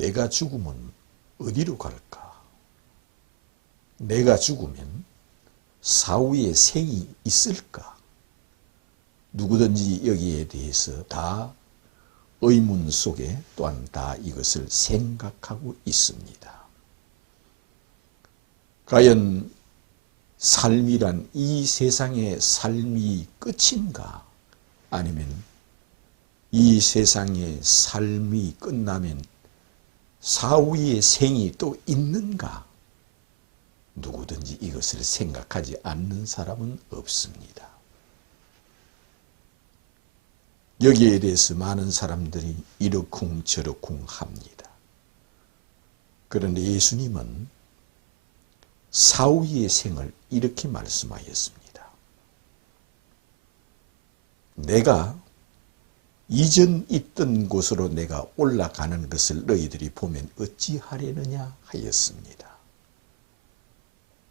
내가 죽으면 어디로 갈까? 내가 죽으면 사후에 생이 있을까? 누구든지 여기에 대해서 다 의문 속에 또한 다 이것을 생각하고 있습니다. 과연 삶이란 이 세상의 삶이 끝인가? 아니면 이 세상의 삶이 끝나면 사후의 생이 또 있는가? 누구든지 이것을 생각하지 않는 사람은 없습니다. 여기에 대해서 많은 사람들이 이러쿵저러쿵 합니다. 그런데 예수님은 사후의 생을 이렇게 말씀하였습니다. 내가 이전 있던 곳으로 내가 올라가는 것을 너희들이 보면 어찌하려느냐 하였습니다.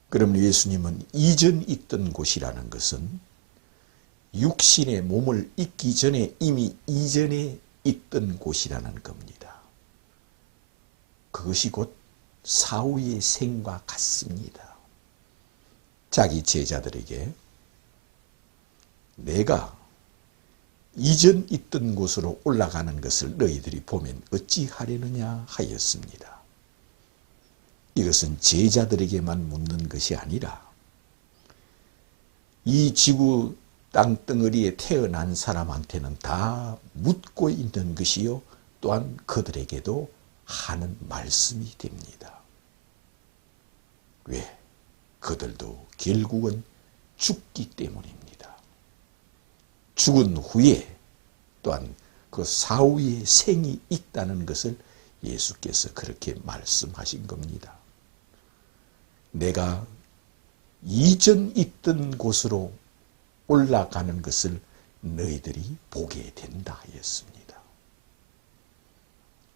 그럼 예수님은 이전 있던 곳이라는 것은 육신의 몸을 잊기 전에 이미 이전에 있던 곳이라는 겁니다. 그것이 곧 사후의 생과 같습니다. 자기 제자들에게 내가 이전 있던 곳으로 올라가는 것을 너희들이 보면 어찌하려느냐 하였습니다. 이것은 제자들에게만 묻는 것이 아니라 이 지구 땅덩어리에 태어난 사람한테는 다 묻고 있는 것이요 또한 그들에게도 하는 말씀이 됩니다. 왜? 그들도 결국은 죽기 때문입니다. 죽은 후에 또한 그 사후에 생이 있다는 것을 예수께서 그렇게 말씀하신 겁니다. 내가 이전 있던 곳으로 올라가는 것을 너희들이 보게 된다 하였습니다.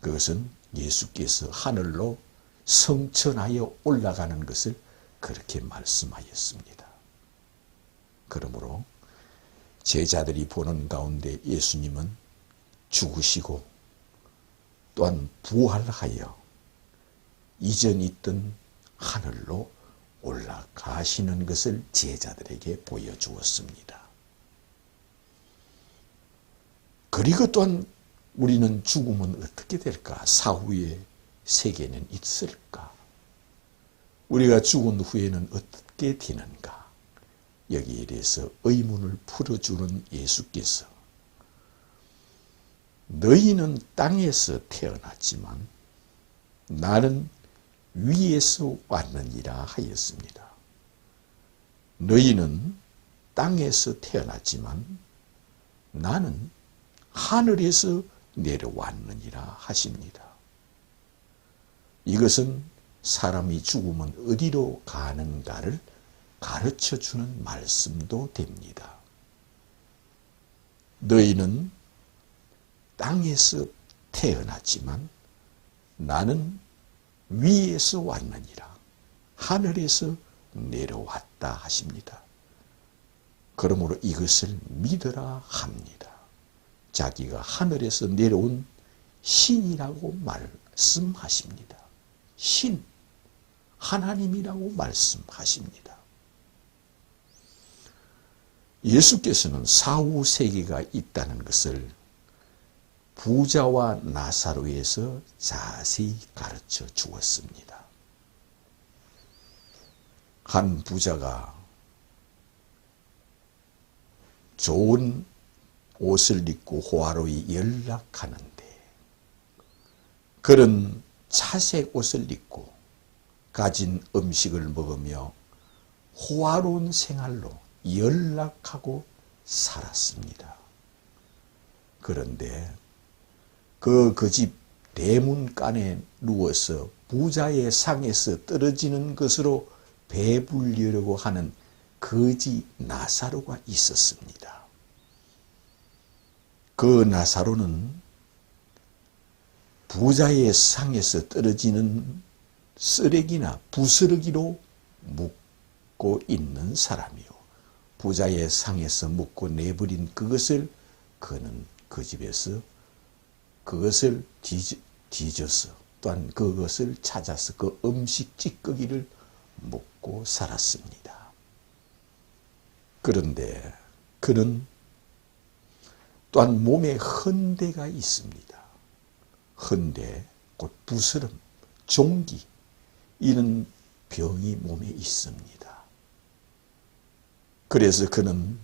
그것은 예수께서 하늘로 성천하여 올라가는 것을 그렇게 말씀하였습니다. 그러므로 제자들이 보는 가운데 예수님은 죽으시고 또한 부활하여 이전 있던 하늘로 올라가시는 것을 제자들에게 보여주었습니다. 그리고 또한 우리는 죽으면 어떻게 될까? 사후의 세계는 있을까? 우리가 죽은 후에는 어떻게 되는가? 여기에 대해서 의문을 풀어주는 예수께서 너희는 땅에서 태어났지만 나는 위에서 왔느니라 하였습니다. 너희는 땅에서 태어났지만 나는 하늘에서 내려왔느니라 하십니다. 이것은 사람이 죽으면 어디로 가는가를 가르쳐주는 말씀도 됩니다. 너희는 땅에서 태어났지만 나는 위에서 왔느니라. 하늘에서 내려왔다 하십니다. 그러므로 이것을 믿으라 합니다. 자기가 하늘에서 내려온 신이라고 말씀하십니다. 신, 하나님이라고 말씀하십니다. 예수께서는 사후 세계가 있다는 것을 부자와 나사로에서 자세히 가르쳐 주었습니다. 한 부자가 좋은 옷을 입고 호화로이 연락하는데 그런 차색 옷을 입고 가진 음식을 먹으며 호화로운 생활로 연락하고 살았습니다. 그런데 그 집 대문간에 누워서 부자의 상에서 떨어지는 것으로 배불리려고 하는 거지 나사로가 있었습니다. 그 나사로는 부자의 상에서 떨어지는 쓰레기나 부스러기로 묵고 있는 사람이요. 부자의 상에서 묵고 내버린 그것을 그는 그 집에서 그것을 뒤져서 또한 그것을 찾아서 그 음식 찌꺼기를 먹고 살았습니다. 그런데 그는 또한 몸에 헌대가 있습니다. 헌대, 곧 부스럼, 종기, 이런 병이 몸에 있습니다. 그래서 그는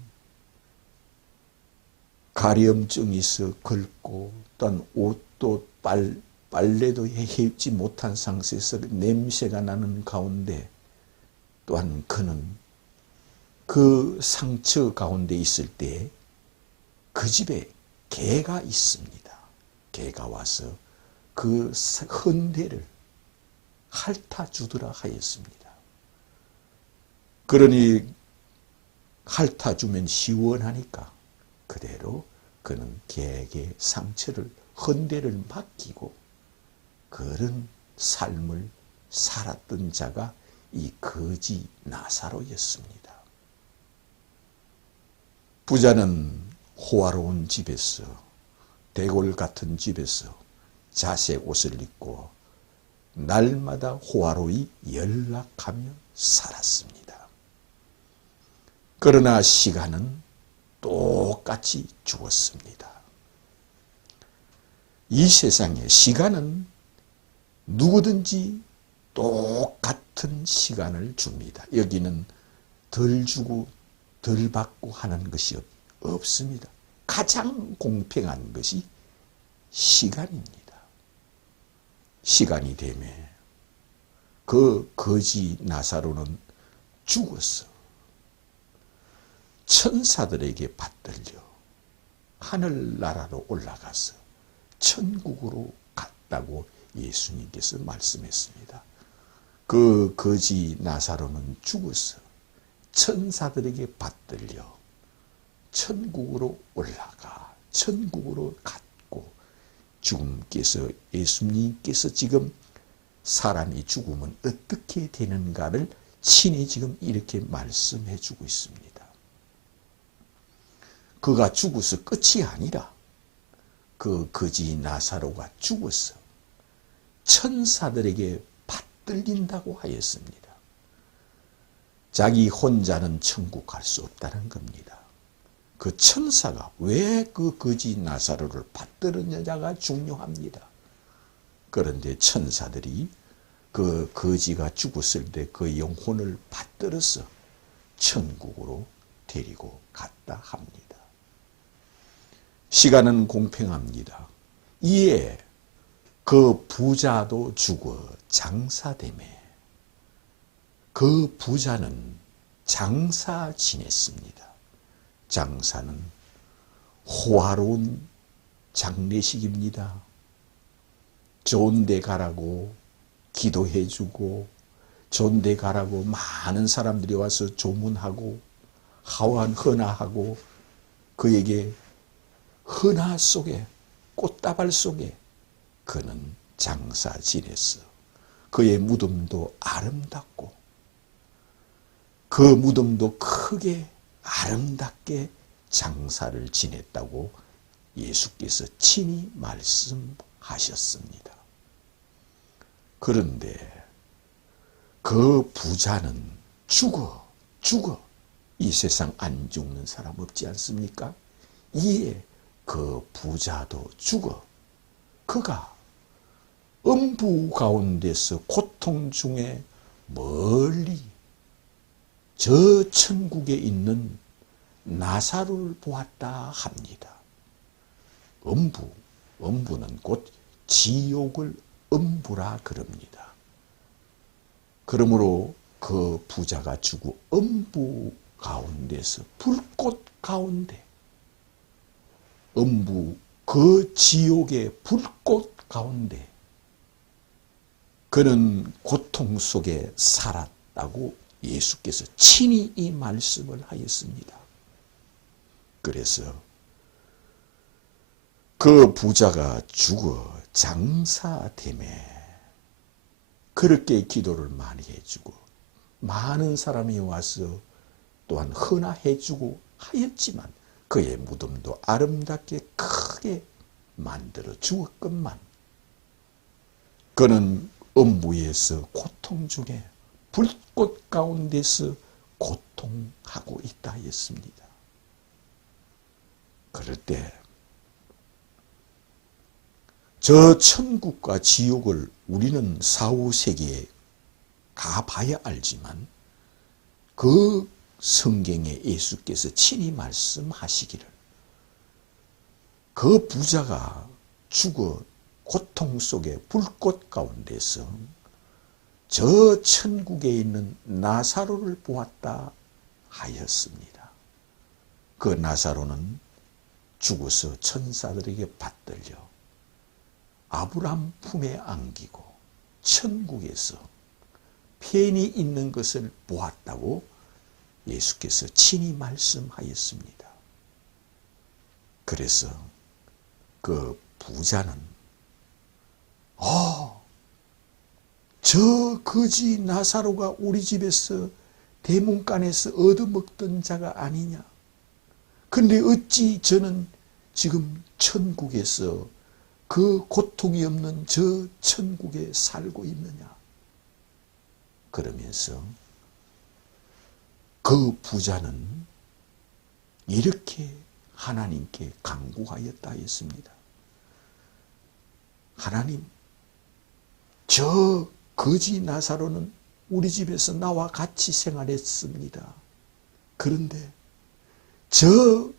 가려움증이 있어 긁고 또한 옷도 빨래도 해입지 못한 상태에서 냄새가 나는 가운데 또한 그는 그 상처 가운데 있을 때 그 집에 개가 있습니다. 개가 와서 그 헌대를 핥아주더라 하였습니다. 그러니 핥아주면 시원하니까 그대로 그는 개에게 상처를 헌대를 맡기고 그런 삶을 살았던 자가 이 거지 나사로였습니다. 부자는 호화로운 집에서, 대골 같은 집에서 자색 옷을 입고 날마다 호화로이 연락하며 살았습니다. 그러나 시간은 똑같이 죽었습니다. 이 세상에 시간은 누구든지 똑같은 시간을 줍니다. 여기는 덜 주고 덜 받고 하는 것이 없습니다. 가장 공평한 것이 시간입니다. 시간이 되매 그 거지 나사로는 죽었어. 천사들에게 받들려 하늘나라로 올라가서 천국으로 갔다고 예수님께서 말씀했습니다. 그 거지 나사로는 죽어서 천사들에게 받들려 천국으로 올라가 천국으로 갔고 예수님께서 지금 사람이 죽으면 어떻게 되는가를 친히 지금 이렇게 말씀해 주고 있습니다. 그가 죽어서 끝이 아니라 그 거지 나사로가 죽어서 천사들에게 받들린다고 하였습니다. 자기 혼자는 천국 갈 수 없다는 겁니다. 그 천사가 왜 그 거지 나사로를 받들었느냐가 중요합니다. 그런데 천사들이 그 거지가 죽었을 때 그 영혼을 받들어서 천국으로 데리고 갔다 합니다. 시간은 공평합니다. 이에 그 부자도 죽어 장사되매 그 부자는 장사 지냈습니다. 장사는 호화로운 장례식입니다. 좋은 데 가라고 기도해주고 좋은 데 가라고 많은 사람들이 와서 조문하고 헌화하고 그에게 헌화 속에 꽃다발 속에 그는 장사 지냈어. 그의 무덤도 아름답고 그 무덤도 크게 아름답게 장사를 지냈다고 예수께서 친히 말씀하셨습니다. 그런데 그 부자는 죽어. 이 세상 안 죽는 사람 없지 않습니까? 이에 그 부자도 죽어. 그가 음부 가운데서 고통 중에 멀리 저 천국에 있는 나사로를 보았다 합니다. 음부는 곧 지옥을 음부라 그럽니다. 그러므로 그 부자가 죽어 음부 가운데서 불꽃 가운데 음부 그 지옥의 불꽃 가운데 그는 고통 속에 살았다고 예수께서 친히 이 말씀을 하였습니다. 그래서 그 부자가 죽어 장사되매 그렇게 기도를 많이 해주고 많은 사람이 와서 또한 헌화해주고 하였지만 그의 무덤도 아름답게 크게 만들어 주었건만 그는 음부에서 고통 중에 불꽃 가운데서 고통하고 있다 했습니다. 그럴 때 저 천국과 지옥을 우리는 사후세계에 가봐야 알지만 그 성경에 예수께서 친히 말씀하시기를 그 부자가 죽어 고통 속에 불꽃 가운데서 저 천국에 있는 나사로를 보았다 하였습니다. 그 나사로는 죽어서 천사들에게 받들려 아브라함 품에 안기고 천국에서 편히 있는 것을 보았다고 예수께서 친히 말씀하였습니다. 그래서 그 부자는 저 거지 나사로가 우리 집에서 대문간에서 얻어먹던 자가 아니냐. 근데 어찌 저는 지금 천국에서 그 고통이 없는 저 천국에 살고 있느냐. 그러면서 그 부자는 이렇게 하나님께 간구하였다 했습니다. 하나님, 저 거지 나사로는 우리 집에서 나와 같이 생활했습니다. 그런데 저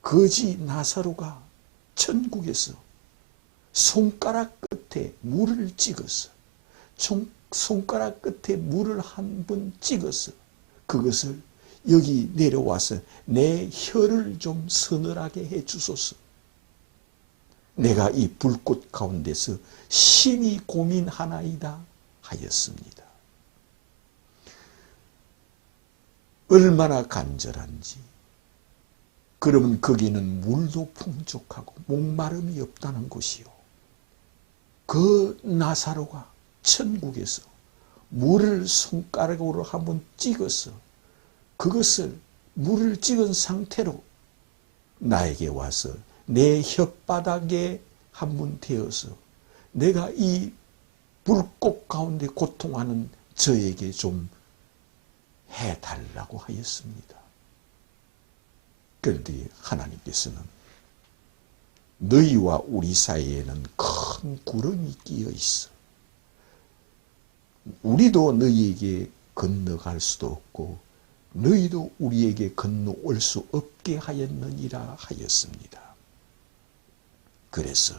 거지 나사로가 천국에서 손가락 끝에 물을 찍어서 손가락 끝에 물을 한 번 찍어서 그것을 여기 내려와서 내 혀를 좀 서늘하게 해 주소서. 내가 이 불꽃 가운데서 심히 고민하나이다 하였습니다. 얼마나 간절한지. 그러면 거기는 물도 풍족하고 목마름이 없다는 것이요. 그 나사로가 천국에서 물을 손가락으로 한번 찍어서 그것을 물을 찍은 상태로 나에게 와서 내 혓바닥에 한번 대어서 내가 이 불꽃 가운데 고통하는 저에게 좀 해달라고 하였습니다. 그런데 하나님께서는 너희와 우리 사이에는 큰 구름이 끼어 있어. 우리도 너희에게 건너갈 수도 없고 너희도 우리에게 건너올 수 없게 하였느니라 하였습니다. 그래서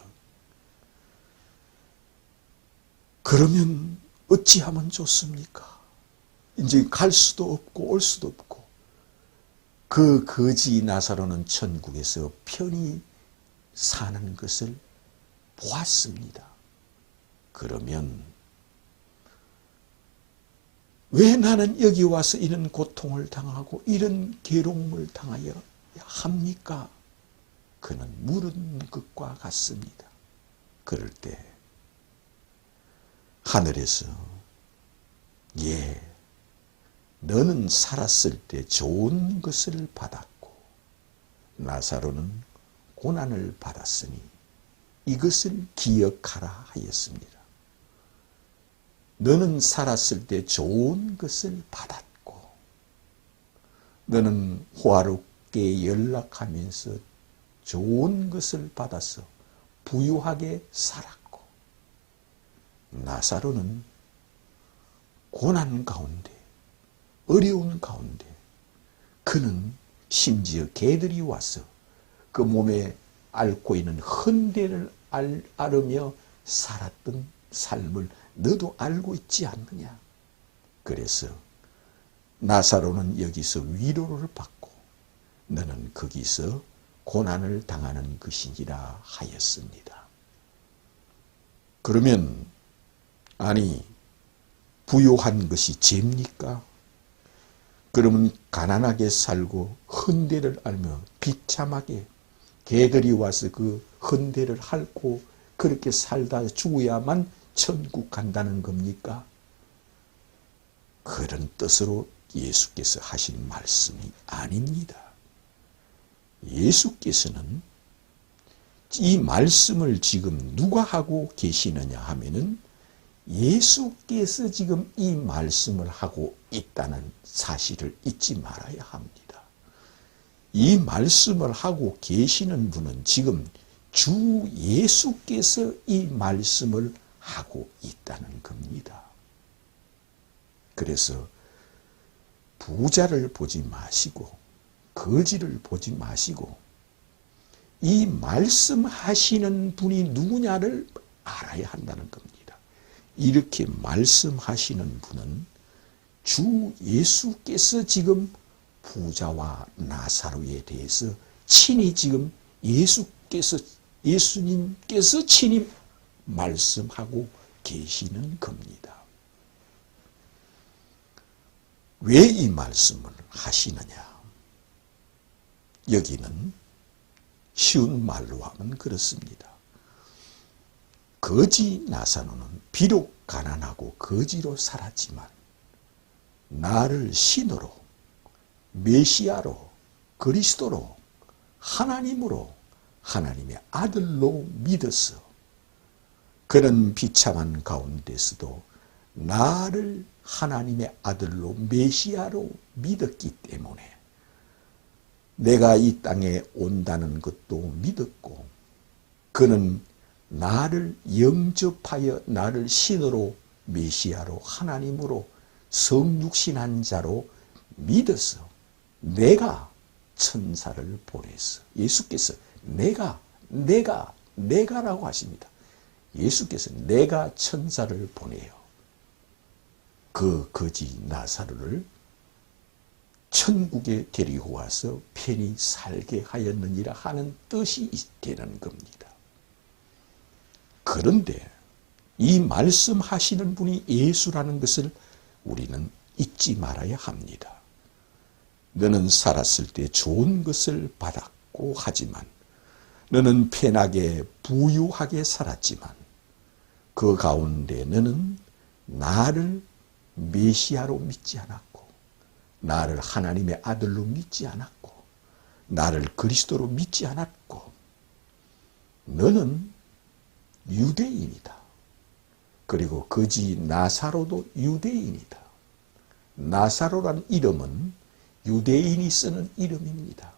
그러면 어찌하면 좋습니까? 이제 갈 수도 없고 올 수도 없고 그 거지 나사로는 천국에서 편히 사는 것을 보았습니다. 그러면 왜 나는 여기 와서 이런 고통을 당하고 이런 괴로움을 당하여 합니까? 그는 물은 것과 같습니다. 그럴 때 하늘에서 너는 살았을 때 좋은 것을 받았고 나사로는 고난을 받았으니 이것을 기억하라 하였습니다. 너는 살았을 때 좋은 것을 받았고 너는 호화롭게 연락하면서 좋은 것을 받아서 부유하게 살았고 나사로는 고난 가운데 어려운 가운데 그는 심지어 개들이 와서 그 몸에 앓고 있는 헌대를 앓으며 살았던 삶을 너도 알고 있지 않느냐. 그래서 나사로는 여기서 위로를 받고 너는 거기서 고난을 당하는 것이니라 하였습니다. 그러면 아니 부유한 것이 죄입니까? 그러면 가난하게 살고 헌대를 앓며 비참하게 개들이 와서 그 헌대를 핥고 그렇게 살다 죽어야만 천국 간다는 겁니까? 그런 뜻으로 예수께서 하신 말씀이 아닙니다. 예수께서는 이 말씀을 지금 누가 하고 계시느냐 하면은 예수께서 지금 이 말씀을 하고 있다는 사실을 잊지 말아야 합니다. 이 말씀을 하고 계시는 분은 지금 주 예수께서 이 말씀을 하고 있다는 겁니다. 그래서 부자를 보지 마시고 거지를 보지 마시고 이 말씀하시는 분이 누구냐를 알아야 한다는 겁니다. 이렇게 말씀하시는 분은 주 예수께서 지금 부자와 나사로에 대해서 친히 지금 예수님께서 친히 말씀하고 계시는 겁니다. 왜 이 말씀을 하시느냐? 여기는 쉬운 말로 하면 그렇습니다. 거지 나사로는 비록 가난하고 거지로 살았지만 나를 신으로, 메시아로, 그리스도로, 하나님으로, 하나님의 아들로 믿어서 그런 비참한 가운데서도 나를 하나님의 아들로 메시아로 믿었기 때문에 내가 이 땅에 온다는 것도 믿었고 그는 나를 영접하여 나를 신으로 메시아로 하나님으로 성육신한 자로 믿어서 내가 천사를 보내서 예수께서 내가라고 하십니다. 예수께서 내가 천사를 보내요. 그 거지 나사로를 천국에 데리고 와서 편히 살게 하였느니라 하는 뜻이 되는 겁니다. 그런데 이 말씀하시는 분이 예수라는 것을 우리는 잊지 말아야 합니다. 너는 살았을 때 좋은 것을 받았고 하지만 너는 편하게 부유하게 살았지만 그 가운데 너는 나를 메시아로 믿지 않았고 나를 하나님의 아들로 믿지 않았고 나를 그리스도로 믿지 않았고 너는 유대인이다. 그리고 거지 나사로도 유대인이다. 나사로란 이름은 유대인이 쓰는 이름입니다.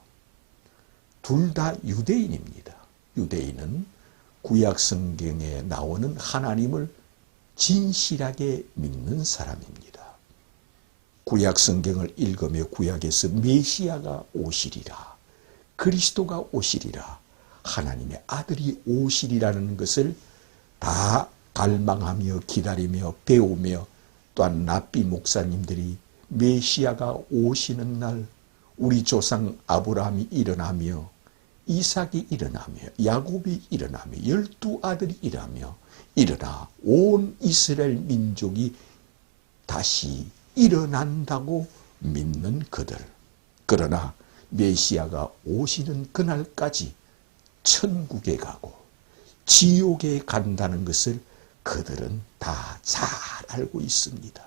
둘 다 유대인입니다. 유대인은 구약 성경에 나오는 하나님을 진실하게 믿는 사람입니다. 구약 성경을 읽으며 구약에서 메시아가 오시리라, 그리스도가 오시리라, 하나님의 아들이 오시리라는 것을 다 갈망하며 기다리며 배우며 또한 랍비 목사님들이 메시아가 오시는 날 우리 조상 아브라함이 일어나며 이삭이 일어나며 야곱이 일어나며 12아들이 일어나 온 이스라엘 민족이 다시 일어난다고 믿는 그들. 그러나 메시아가 오시는 그날까지 천국에 가고 지옥에 간다는 것을 그들은 다 잘 알고 있습니다.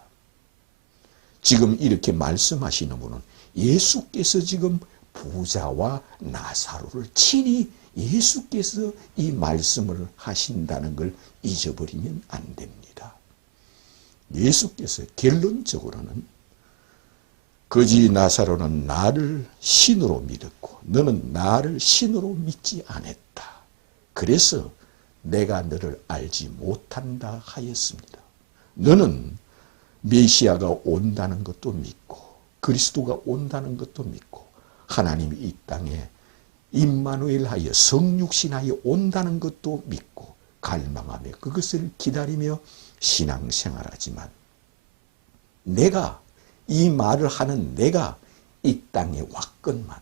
지금 이렇게 말씀하시는 분은 예수께서 지금 부자와 나사로를 친히 예수께서 이 말씀을 하신다는 걸 잊어버리면 안 됩니다. 예수께서 결론적으로는 거지 나사로는 나를 신으로 믿었고 너는 나를 신으로 믿지 않았다. 그래서 내가 너를 알지 못한다 하였습니다. 너는 메시아가 온다는 것도 믿고 그리스도가 온다는 것도 믿고 하나님이 이 땅에 임마누엘하여 성육신하여 온다는 것도 믿고 갈망하며 그것을 기다리며 신앙생활하지만 내가 이 말을 하는 내가 이 땅에 왔건만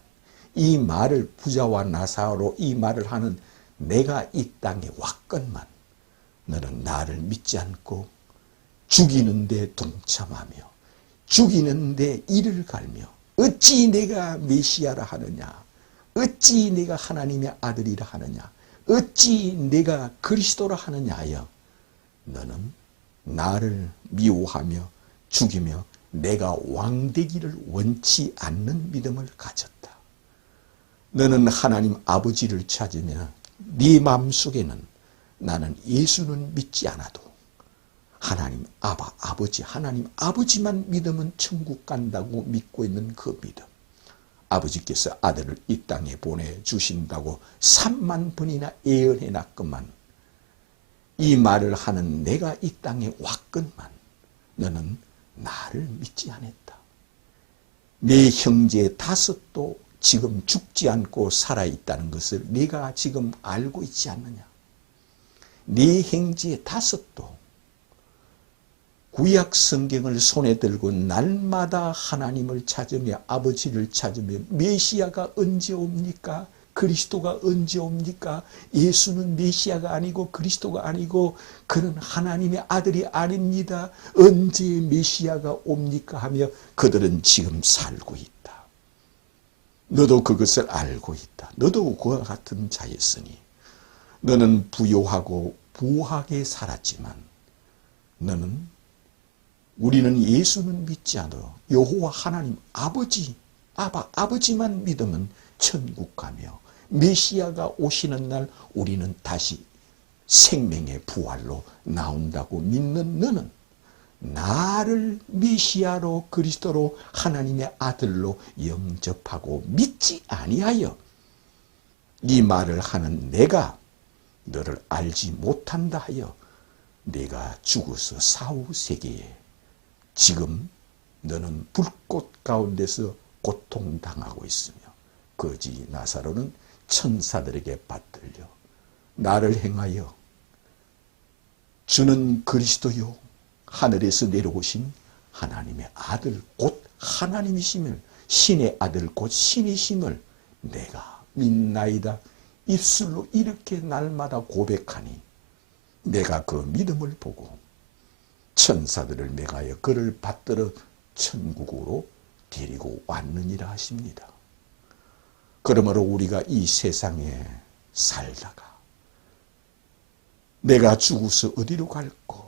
이 말을 부자와 나사로 이 말을 하는 내가 이 땅에 왔건만 너는 나를 믿지 않고 죽이는 데 동참하며 죽이는 데 이를 갈며 어찌 내가 메시아라 하느냐 어찌 내가 하나님의 아들이라 하느냐 어찌 내가 그리스도라 하느냐 하여 너는 나를 미워하며 죽이며 내가 왕되기를 원치 않는 믿음을 가졌다. 너는 하나님 아버지를 찾으며 네 마음속에는 나는 예수는 믿지 않아도 하나님 아버지 하나님 아버지만 믿으면 천국 간다고 믿고 있는 그 믿음, 아버지께서 아들을 이 땅에 보내주신다고 3만 번이나 예언해 놨건만 이 말을 하는 내가 이 땅에 왔건만 너는 나를 믿지 않았다. 내 형제 5도 지금 죽지 않고 살아있다는 것을 네가 지금 알고 있지 않느냐. 네 형제 5도 구약 성경을 손에 들고 날마다 하나님을 찾으며 아버지를 찾으며 메시아가 언제 옵니까? 그리스도가 언제 옵니까? 예수는 메시아가 아니고 그리스도가 아니고 그는 하나님의 아들이 아닙니다. 언제 메시아가 옵니까? 하며 그들은 지금 살고 있다. 너도 그것을 알고 있다. 너도 그와 같은 자였으니 너는 부요하고 부하게 살았지만 너는 우리는 예수는 믿지 않아도 여호와 하나님 아버지만 믿으면 천국 가며 메시아가 오시는 날 우리는 다시 생명의 부활로 나온다고 믿는 너는 나를 메시아로 그리스도로 하나님의 아들로 영접하고 믿지 아니하여 이 말을 하는 내가 너를 알지 못한다 하여 내가 죽어서 사후 세계에 지금 너는 불꽃 가운데서 고통당하고 있으며 거지 나사로는 천사들에게 받들려 나를 행하여 주는 그리스도요 하늘에서 내려오신 하나님의 아들 곧 하나님이심을 신의 아들 곧 신이심을 내가 믿나이다. 입술로 이렇게 날마다 고백하니 내가 그 믿음을 보고 천사들을 맹하여 그를 받들어 천국으로 데리고 왔느니라 하십니다. 그러므로 우리가 이 세상에 살다가 내가 죽어서 어디로 갈고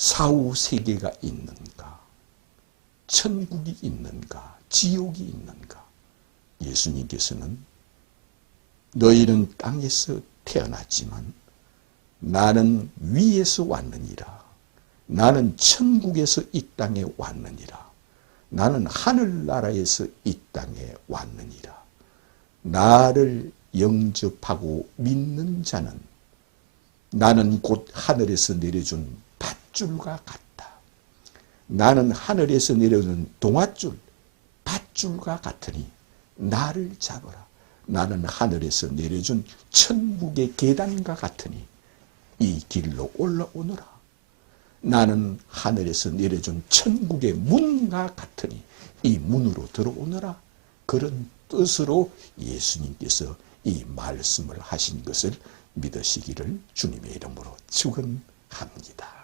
사후 세계가 있는가, 천국이 있는가, 지옥이 있는가. 예수님께서는 너희는 땅에서 태어났지만 나는 위에서 왔느니라. 나는 천국에서 이 땅에 왔느니라. 나는 하늘나라에서 이 땅에 왔느니라. 나를 영접하고 믿는 자는 나는 곧 하늘에서 내려준 밧줄과 같다. 나는 하늘에서 내려준 동아줄, 밧줄과 같으니 나를 잡으라. 나는 하늘에서 내려준 천국의 계단과 같으니 이 길로 올라오너라. 나는 하늘에서 내려준 천국의 문과 같으니 이 문으로 들어오너라. 그런 뜻으로 예수님께서 이 말씀을 하신 것을 믿으시기를 주님의 이름으로 축원합니다.